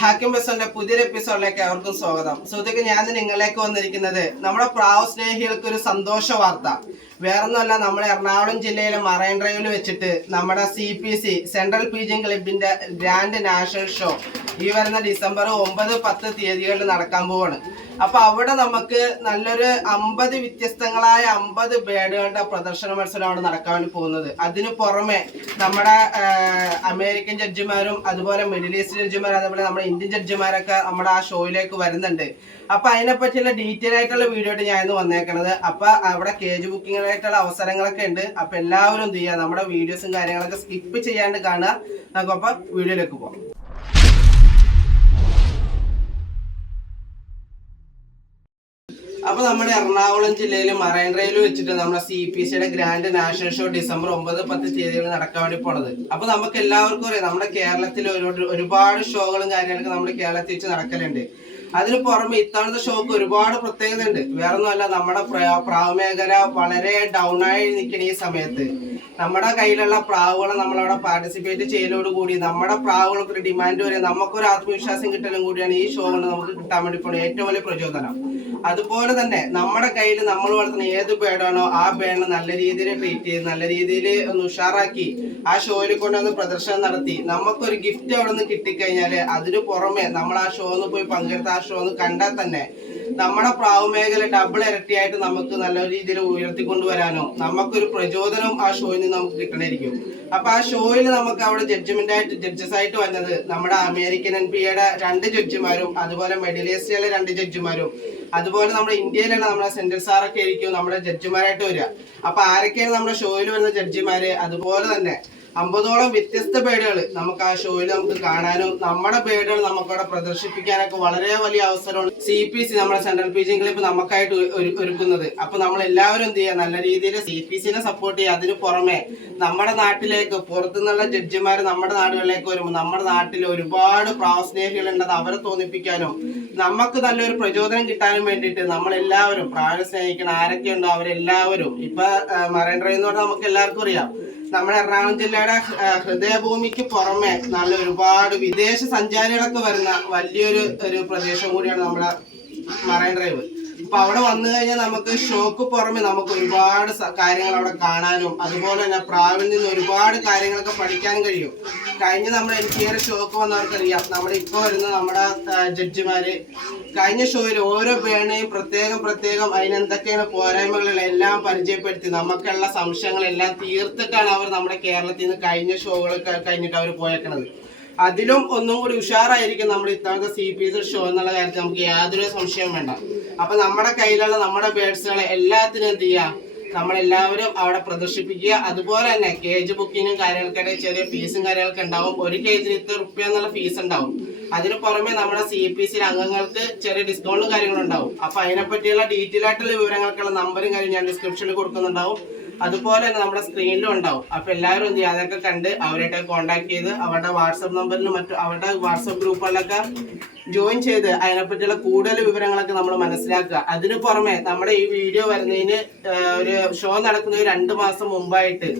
ഹാക്കിം ബസന്റെ പുതിയൊരു എപ്പിസോഡിലേക്ക് അവർക്കും സ്വാഗതം. സുഹൃത്തുക്കൾ ഞാൻ നിങ്ങളിലേക്ക് വന്നിരിക്കുന്നത് നമ്മുടെ പ്രാവ് സ്നേഹികൾക്ക് ഒരു സന്തോഷ വാർത്ത. വേറൊന്നുമല്ല നമ്മുടെ എറണാകുളം ജില്ലയിലെ മറൈൻ ഡ്രൈവിൽ വെച്ചിട്ട് നമ്മുടെ C P C central pigeon ക്ലബിന്റെ ഗ്രാൻഡ് നാഷണൽ ഷോ ഈ വരുന്ന ഡിസംബർ ഒമ്പത് പത്ത് തീയതികളിൽ നടക്കാൻ പോവാണ്. അപ്പൊ അവിടെ നമുക്ക് നല്ലൊരു അമ്പത് വ്യത്യസ്തങ്ങളായ അമ്പത് ബേഡുകളുടെ പ്രദർശന മത്സരം അവിടെ നടക്കാൻ പോകുന്നത്. അതിനു പുറമെ നമ്മുടെ അമേരിക്കൻ ജഡ്ജിമാരും അതുപോലെ മിഡിൽ ഈസ്റ്റ് ജഡ്ജിമാരും അതുപോലെ നമ്മുടെ ഇന്ത്യൻ ജഡ്ജിമാരൊക്കെ നമ്മുടെ ആ ഷോയിലേക്ക് വരുന്നുണ്ട്. അപ്പൊ അതിനെ പറ്റിയുള്ള ഡീറ്റെയിൽ ആയിട്ടുള്ള വീഡിയോ ആയിട്ട് ഞാൻ ഇന്ന് വന്നേക്കണത്. അപ്പൊ അവിടെ കേജ് ബുക്കിങ്ങിനായിട്ടുള്ള അവസരങ്ങളൊക്കെ ഉണ്ട്. അപ്പൊ എല്ലാവരും എന്ത് ചെയ്യുക നമ്മുടെ വീഡിയോസും കാര്യങ്ങളൊക്കെ സ്കിപ്പ് ചെയ്യാണ്ട് കാണുക. നമുക്കപ്പോ വീഡിയോയിലേക്ക് പോകാം അപ്പൊ നമ്മുടെ എറണാകുളം ജില്ലയിൽ മറൈൻ ഡ്രൈവിൽ വെച്ചിട്ട് നമ്മുടെ സി പി സിയുടെ ഗ്രാൻഡ് നാഷണൽ ഷോ ഡിസംബർ ഒമ്പത് പത്ത് തീയതികളിൽ നടക്കാൻ വേണ്ടി പോണത്. അപ്പൊ നമുക്ക് എല്ലാവർക്കും അറിയാം നമ്മുടെ കേരളത്തിൽ ഒരുപാട് ഷോകളും കാര്യങ്ങളൊക്കെ നമ്മുടെ കേരളത്തിൽ വെച്ച് നടക്കലുണ്ട്. അതിന് പുറമെ ഇത്തവണത്തെ ഷോക്ക് ഒരുപാട് പ്രത്യേകത ഉണ്ട് വേറൊന്നുമല്ല നമ്മുടെ പ്ര- പ്രാവ് മേഖല വളരെ ഡൗൺ ആയി നിൽക്കുന്ന ഈ സമയത്ത്. നമ്മുടെ കയ്യിലുള്ള പ്രാവുകൾ നമ്മളവിടെ പാർട്ടിസിപ്പേറ്റ് ചെയ്യലോട് കൂടി നമ്മുടെ പ്രാവുകൾക്ക് ഒരു ഡിമാൻഡ് വരെ നമുക്കൊരു ആത്മവിശ്വാസം കിട്ടലും കൂടിയാണ് ഈ ഷോ കൊണ്ട് നമുക്ക് കിട്ടാൻ വേണ്ടി പോകുന്നത് ഏറ്റവും വലിയ പ്രചോദനം. അതുപോലെ തന്നെ നമ്മുടെ കയ്യിൽ നമ്മൾ വളർത്തുന്ന ഏത് പേടാണോ ആ ബേഡിനെ നല്ല രീതിയിൽ ട്രീറ്റ് ചെയ്ത് നല്ല രീതിയിൽ ഒന്ന് ഉഷാറാക്കി ആ ഷോയിൽ കൊണ്ടുവന്ന് പ്രദർശനം നടത്തി നമുക്കൊരു ഗിഫ്റ്റ് അവിടെ നിന്ന് കിട്ടിക്കഴിഞ്ഞാൽ അതിന് പുറമെ നമ്മൾ ആ ഷോ ഒന്ന് പോയി പങ്കെടുത്ത ആ ഷോ ഒന്ന് കണ്ടാൽ തന്നെ നമ്മുടെ പ്രാവ് മേഖല ഡബിൾ ഇരട്ടിയായിട്ട് നമുക്ക് നല്ല രീതിയിൽ ഉയർത്തിക്കൊണ്ടുവരാനോ നമുക്കൊരു പ്രചോദനം ആ ഷോയിൽ നിന്ന് നമുക്ക് കിട്ടണമായിരിക്കും അപ്പൊ ആ ഷോയിൽ നമുക്ക് അവിടെ ജഡ്ജ്മെന്റ് ആയിട്ട് ജഡ്ജസ് ആയിട്ട് വന്നത് നമ്മുടെ അമേരിക്കൻ എൻ പി എയുടെ രണ്ട് ജഡ്ജിമാരും അതുപോലെ മിഡിൽ ഈസ്റ്റിലെ രണ്ട് ജഡ്ജിമാരും അതുപോലെ നമ്മുടെ ഇന്ത്യയിലുള്ള നമ്മുടെ സെൻട്രൽ സാറൊക്കെ ആയിരിക്കും നമ്മുടെ ജഡ്ജിമാരായിട്ട് വരിക. അപ്പൊ ആരൊക്കെയാണ് നമ്മുടെ ഷോയിൽ വരുന്ന ജഡ്ജിമാര് അതുപോലെ തന്നെ അമ്പതോളം വ്യത്യസ്ത ബേഡുകൾ നമുക്ക് ആ ഷോയിൽ നമുക്ക് കാണാനും നമ്മുടെ ബേഡുകൾ നമുക്കവിടെ പ്രദർശിപ്പിക്കാനൊക്കെ വളരെ വലിയ അവസരമാണ് സി പി സി നമ്മുടെ സെൻട്രൽ പീജിംഗ് ക്ലിപ്പ് നമുക്കായിട്ട് ഒരു- ഒരു- ഒരുക്കുന്നത്. അപ്പൊ നമ്മൾ എല്ലാവരും എന്ത് ചെയ്യുക നല്ല രീതിയിൽ സി പി സിനെ സപ്പോർട്ട് ചെയ്യുക. അതിന് പുറമെ നമ്മുടെ നാട്ടിലേക്ക് പുറത്തുനിന്നുള്ള ജഡ്ജിമാർ നമ്മുടെ നാടുകളിലേക്ക് വരുമ്പോൾ നമ്മുടെ നാട്ടിൽ ഒരുപാട് പ്രാവസ്നേഹികൾ ഉണ്ടത് അവരെ തോന്നിപ്പിക്കാനും നമുക്ക് നല്ലൊരു പ്രചോദനം കിട്ടാനും വേണ്ടിയിട്ട് നമ്മൾ എല്ലാവരും പ്രായം സ്നേഹിക്കുന്ന ആരൊക്കെയുണ്ടോ അവരെല്ലാവരും. ഇപ്പൊ മറൈൻ ഡ്രൈവ് എന്ന് പറഞ്ഞാൽ നമുക്ക് എല്ലാവർക്കും അറിയാം. നമ്മുടെ എറണാകുളം ജില്ലയുടെ ഹൃദയഭൂമിക്ക് പുറമെ നല്ല ഒരുപാട് വിദേശ സഞ്ചാരികളൊക്കെ വരുന്ന വലിയൊരു ഒരു പ്രദേശം കൂടിയാണ് നമ്മുടെ മറൈൻ ഡ്രൈവ്. അപ്പൊ അവിടെ വന്നു കഴിഞ്ഞാൽ നമുക്ക് ഷോക്ക് പുറമെ നമുക്ക് ഒരുപാട് കാര്യങ്ങൾ അവിടെ കാണാനും അതുപോലെ തന്നെ പ്രാവിൽ നിന്ന് ഒരുപാട് കാര്യങ്ങളൊക്കെ പഠിക്കാൻ കഴിയും. കഴിഞ്ഞ നമ്മുടെ എനിക്ക് ഷോക്ക് വന്നവർക്കറിയാം. നമ്മുടെ ഇപ്പൊ വരുന്ന നമ്മുടെ ജഡ്ജിമാര് കഴിഞ്ഞ ഷോയിൽ ഓരോ പേണയും പ്രത്യേകം പ്രത്യേകം അതിനെന്തൊക്കെയാണ് പോരായ്മകളുള്ള എല്ലാം പരിചയപ്പെടുത്തി. നമുക്കുള്ള സംശയങ്ങളെല്ലാം തീർത്തിട്ടാണ് അവർ നമ്മുടെ കേരളത്തിൽ നിന്ന് കഴിഞ്ഞ ഷോകളൊക്കെ കഴിഞ്ഞിട്ട് അവർ പോയേക്കണത്. അതിലും ഒന്നും കൂടി ഉഷാറായിരിക്കും നമ്മുടെ ഇത്തവണത്തെ സി പി എസ് ഷോ എന്നുള്ള കാര്യത്തിൽ നമുക്ക് യാതൊരു സംശയവും വേണ്ട. അപ്പൊ നമ്മുടെ കയ്യിലുള്ള നമ്മുടെ ബേഡ്സുകളെ എല്ലാത്തിനും എന്ത് ചെയ്യുക നമ്മളെല്ലാവരും അവിടെ പ്രദർശിപ്പിക്കുക. അതുപോലെ തന്നെ കേജ് ബുക്കിങ്ങും കാര്യങ്ങൾക്കിടെ ചെറിയ ഫീസും കാര്യങ്ങളൊക്കെ ഉണ്ടാവും. ഒരു കേജിന് ഇത്ര റുപ്യ എന്നുള്ള ഫീസ് ഉണ്ടാവും. അതിന് പുറമെ നമ്മുടെ സി പി സി അംഗങ്ങൾക്ക് ചെറിയ ഡിസ്കൗണ്ടും കാര്യങ്ങളും ഉണ്ടാവും. അപ്പൊ അതിനെപ്പറ്റിയുള്ള ഡീറ്റെയിൽ ആയിട്ടുള്ള വിവരങ്ങൾക്കുള്ള നമ്പറും കാര്യം ഞാൻ ഡിസ്ക്രിപ്ഷനിൽ കൊടുക്കുന്നുണ്ടാവും. അതുപോലെ തന്നെ നമ്മുടെ സ്ക്രീനിലും ഉണ്ടാവും. അപ്പൊ എല്ലാവരും എന്ത് ചെയ്യുക അതൊക്കെ കണ്ട് അവരായിട്ട് കോണ്ടാക്ട് ചെയ്ത് അവരുടെ വാട്സപ്പ് നമ്പറിലും മറ്റു അവരുടെ വാട്സപ്പ് ഗ്രൂപ്പുകളിലൊക്കെ ജോയിൻ ചെയ്ത് അതിനെപ്പറ്റിയുള്ള കൂടുതൽ വിവരങ്ങളൊക്കെ നമ്മൾ മനസ്സിലാക്കുക. അതിന് പുറമെ നമ്മുടെ ഈ വീഡിയോ വരുന്നതിന് ഒരു ഷോ നടക്കുന്ന രണ്ട് മാസം മുമ്പായിട്ട്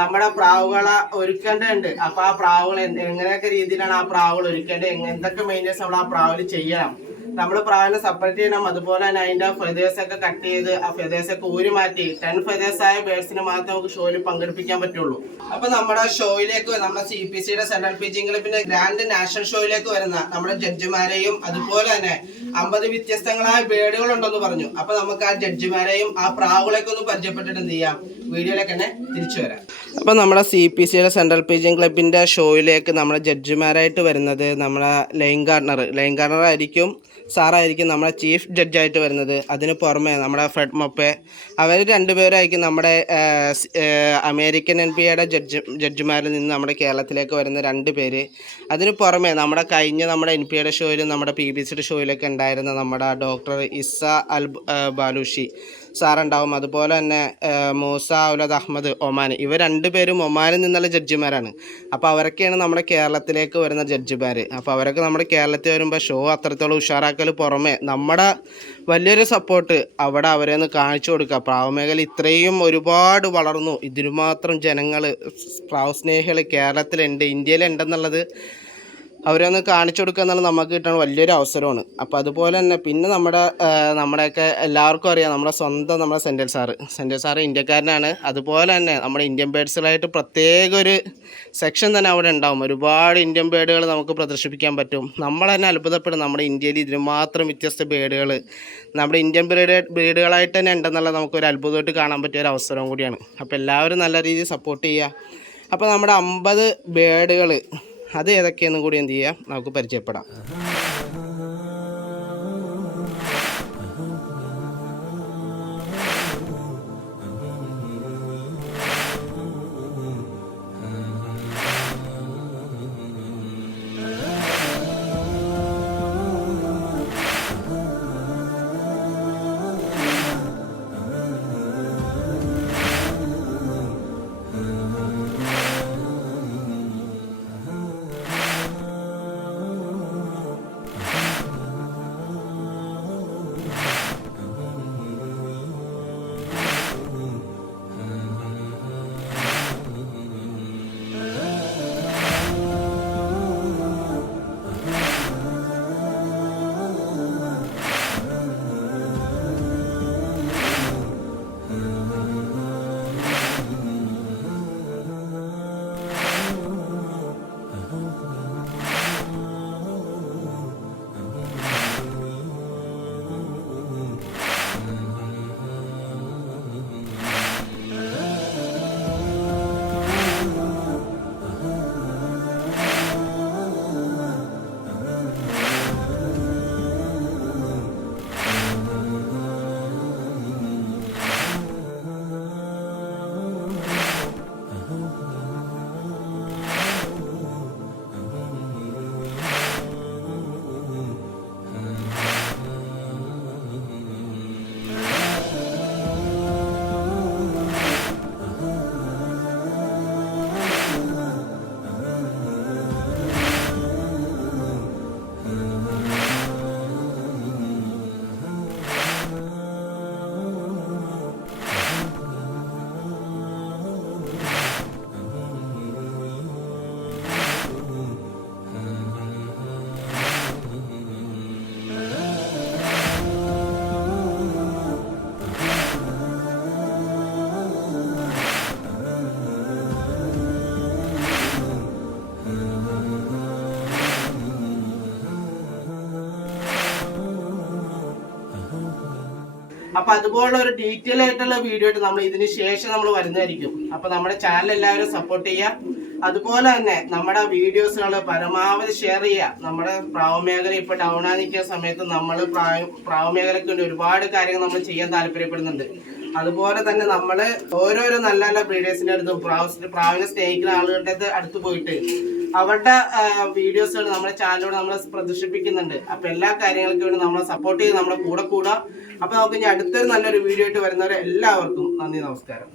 നമ്മുടെ പ്രാവുകളെ ഒരുക്കേണ്ടതുണ്ട്. അപ്പൊ ആ പ്രാവുകൾ എങ്ങനെയൊക്കെ രീതിയിലാണ് ആ പ്രാവുകൾ ഒരുക്കേണ്ടത്? എന്തൊക്കെ മെയിന്റെസ് നമ്മൾ ആ പ്രാവിൽ ചെയ്യണം? നമ്മൾ പ്രാവിനെ സെപ്പറേറ്റ് ചെയ്യണം. അതുപോലെ തന്നെ അതിന്റെ ഫെതേഴ്സ് ഒക്കെ കട്ട് ചെയ്ത് ആ ഫെതേഴ്സ് ഒക്കെ ഊരി മാറ്റി. ടെൻ ഫെതേഴ്സ് ആയ ബേഴ്സിന് മാത്രം നമുക്ക് ഷോയിൽ പങ്കെടുപ്പിക്കാൻ പറ്റുള്ളൂ. അപ്പൊ നമ്മുടെ ഷോയിലേക്ക് നമ്മുടെ സി പി സിയുടെ സെൻട്രൽ പീജിംഗ് ക്ലബിന്റെ ഗ്രാൻഡ് നാഷണൽ ഷോയിലേക്ക് വരുന്ന നമ്മുടെ ജഡ്ജിമാരെയും അതുപോലെ തന്നെ അമ്പത് വ്യത്യസ്തങ്ങളായ ബേഡുകൾ ഉണ്ടെന്ന് പറഞ്ഞു. അപ്പൊ നമുക്ക് ആ ജഡ്ജിമാരെയും ആ പ്രാവുകളെയൊക്കെ ഒന്ന് പരിചയപ്പെട്ടിട്ട് എന്ത് ചെയ്യാം? വീഡിയോയിലേക്ക് തന്നെ തിരിച്ചു വരാം. അപ്പൊ നമ്മുടെ സി പി സിയുടെ സെൻട്രൽ പീജിങ് ക്ലബിന്റെ ഷോയിലേക്ക് നമ്മുടെ ജഡ്ജിമാരായിട്ട് വരുന്നത് നമ്മുടെ ലൈൻ ഗാർഡനർ ലൈൻ ഗാർഡനർ ആയിരിക്കും സാറായിരിക്കും നമ്മുടെ ചീഫ് ജഡ്ജായിട്ട് വരുന്നത്. അതിന് പുറമെ നമ്മുടെ ഫ്രെഡ് മൊപ്പെ അവർ രണ്ടുപേരായിരിക്കും നമ്മുടെ അമേരിക്കൻ എൻ പി എയുടെ ജഡ്ജ് ജഡ്ജിമാരിൽ നിന്ന് നമ്മുടെ കേരളത്തിലേക്ക് വരുന്ന രണ്ട് പേര്. അതിന് പുറമെ നമ്മുടെ കഴിഞ്ഞ നമ്മുടെ എൻ പി എയുടെ ഷോയിലും നമ്മുടെ പി ബി സിയുടെ ഷോയിലൊക്കെ ഉണ്ടായിരുന്ന നമ്മുടെ ഡോക്ടർ ഇസ അൽ ബാലുഷി. സാറുണ്ടാവും. അതുപോലെ തന്നെ മൂസ ഔലദ് അഹമ്മദ് ഒമാൻ ഇവർ രണ്ടുപേരും ഒമാനിൽ നിന്നുള്ള ജഡ്ജിമാരാണ്. അപ്പോൾ അവരൊക്കെയാണ് നമ്മുടെ കേരളത്തിലേക്ക് വരുന്ന ജഡ്ജിമാർ അപ്പോൾ അവരൊക്കെ നമ്മുടെ കേരളത്തിൽ വരുമ്പോൾ ഷോ അത്രത്തോളം ഉഷാറാക്കൽ പുറമെ നമ്മുടെ വലിയൊരു സപ്പോർട്ട് അവിടെ അവരെ ഒന്ന് കാണിച്ചു കൊടുക്കുക. പ്രാവമേഖല ഇത്രയും ഒരുപാട് വളർന്നു. ഇതിനു മാത്രം ജനങ്ങൾ പ്രാവസ്നേഹികൾ കേരളത്തിലുണ്ട് ഇന്ത്യയിലുണ്ടെന്നുള്ളത് അവരൊന്ന് കാണിച്ചു കൊടുക്കുക എന്നുള്ളത് നമുക്ക് കിട്ടുന്ന വലിയൊരു അവസരമാണ്. അപ്പോൾ അതുപോലെ തന്നെ പിന്നെ നമ്മുടെ നമ്മുടെയൊക്കെ എല്ലാവർക്കും അറിയാം നമ്മുടെ സ്വന്തം നമ്മുടെ സെന്റൽ സാറ് സെന്റൽ സാറ് ഇന്ത്യക്കാരനാണ്. അതുപോലെ തന്നെ നമ്മുടെ ഇന്ത്യൻ ബേഡ്സുകളായിട്ട് പ്രത്യേക ഒരു സെക്ഷൻ തന്നെ അവിടെ ഉണ്ടാവും. ഒരുപാട് ഇന്ത്യൻ ബേഡുകൾ നമുക്ക് പ്രദർശിപ്പിക്കാൻ പറ്റും. നമ്മൾ തന്നെ അത്ഭുതപ്പെടും നമ്മുടെ ഇന്ത്യയിൽ ഇതിന് മാത്രം വ്യത്യസ്ത ബേഡുകൾ നമ്മുടെ ഇന്ത്യൻ ബ്രീഡ് ബ്രീഡുകളായിട്ട് തന്നെ ഉണ്ടെന്നുള്ളത് നമുക്കൊരു അത്ഭുതമായിട്ട് കാണാൻ പറ്റിയ ഒരു അവസരവും കൂടിയാണ്. അപ്പോൾ എല്ലാവരും നല്ല രീതിയിൽ സപ്പോർട്ട് ചെയ്യുക. അപ്പോൾ നമ്മുടെ അമ്പത് ബേഡുകൾ അത് ഏതൊക്കെയെന്നും കൂടി എന്ത് ചെയ്യാം? നമുക്ക് പരിചയപ്പെടാം. അപ്പൊ അതുപോലുള്ള ഒരു ഡീറ്റെയിൽ ആയിട്ടുള്ള വീഡിയോ ആയിട്ട് നമ്മൾ ഇതിന് ശേഷം നമ്മൾ വരുന്നതായിരിക്കും. അപ്പൊ നമ്മുടെ ചാനൽ എല്ലാവരും സപ്പോർട്ട് ചെയ്യുക. അതുപോലെ തന്നെ നമ്മുടെ വീഡിയോസുകൾ പരമാവധി ഷെയർ ചെയ്യുക. നമ്മുടെ പ്രാവ് മേഖല ഇപ്പൊ ഡൗൺ ആ നിൽക്കുന്ന സമയത്ത് നമ്മൾ പ്രാവ മേഖലയ്ക്ക് വേണ്ടി ഒരുപാട് കാര്യങ്ങൾ നമ്മൾ ചെയ്യാൻ താല്പര്യപ്പെടുന്നുണ്ട്. അതുപോലെ തന്നെ നമ്മൾ ഓരോരോ നല്ല നല്ല ബ്രീഡേഴ്സിന്റെ അടുത്തും പ്രാവ് പ്രാവിനെ സ്നേഹിക്കുന്ന ആളുകളുടെ അടുത്ത് പോയിട്ട് അവരുടെ വീഡിയോസുകൾ നമ്മുടെ ചാനലിലൂടെ നമ്മൾ പ്രദർശിപ്പിക്കുന്നുണ്ട്. അപ്പൊ എല്ലാ കാര്യങ്ങൾക്കും വേണ്ടി നമ്മളെ സപ്പോർട്ട് ചെയ്ത് നമ്മളെ കൂടെ കൂടാം. അപ്പൊ നമുക്ക് ഇനി അടുത്തൊരു നല്ലൊരു വീഡിയോ ആയിട്ട് വരുന്നവരെ എല്ലാവർക്കും നന്ദി നമസ്കാരം.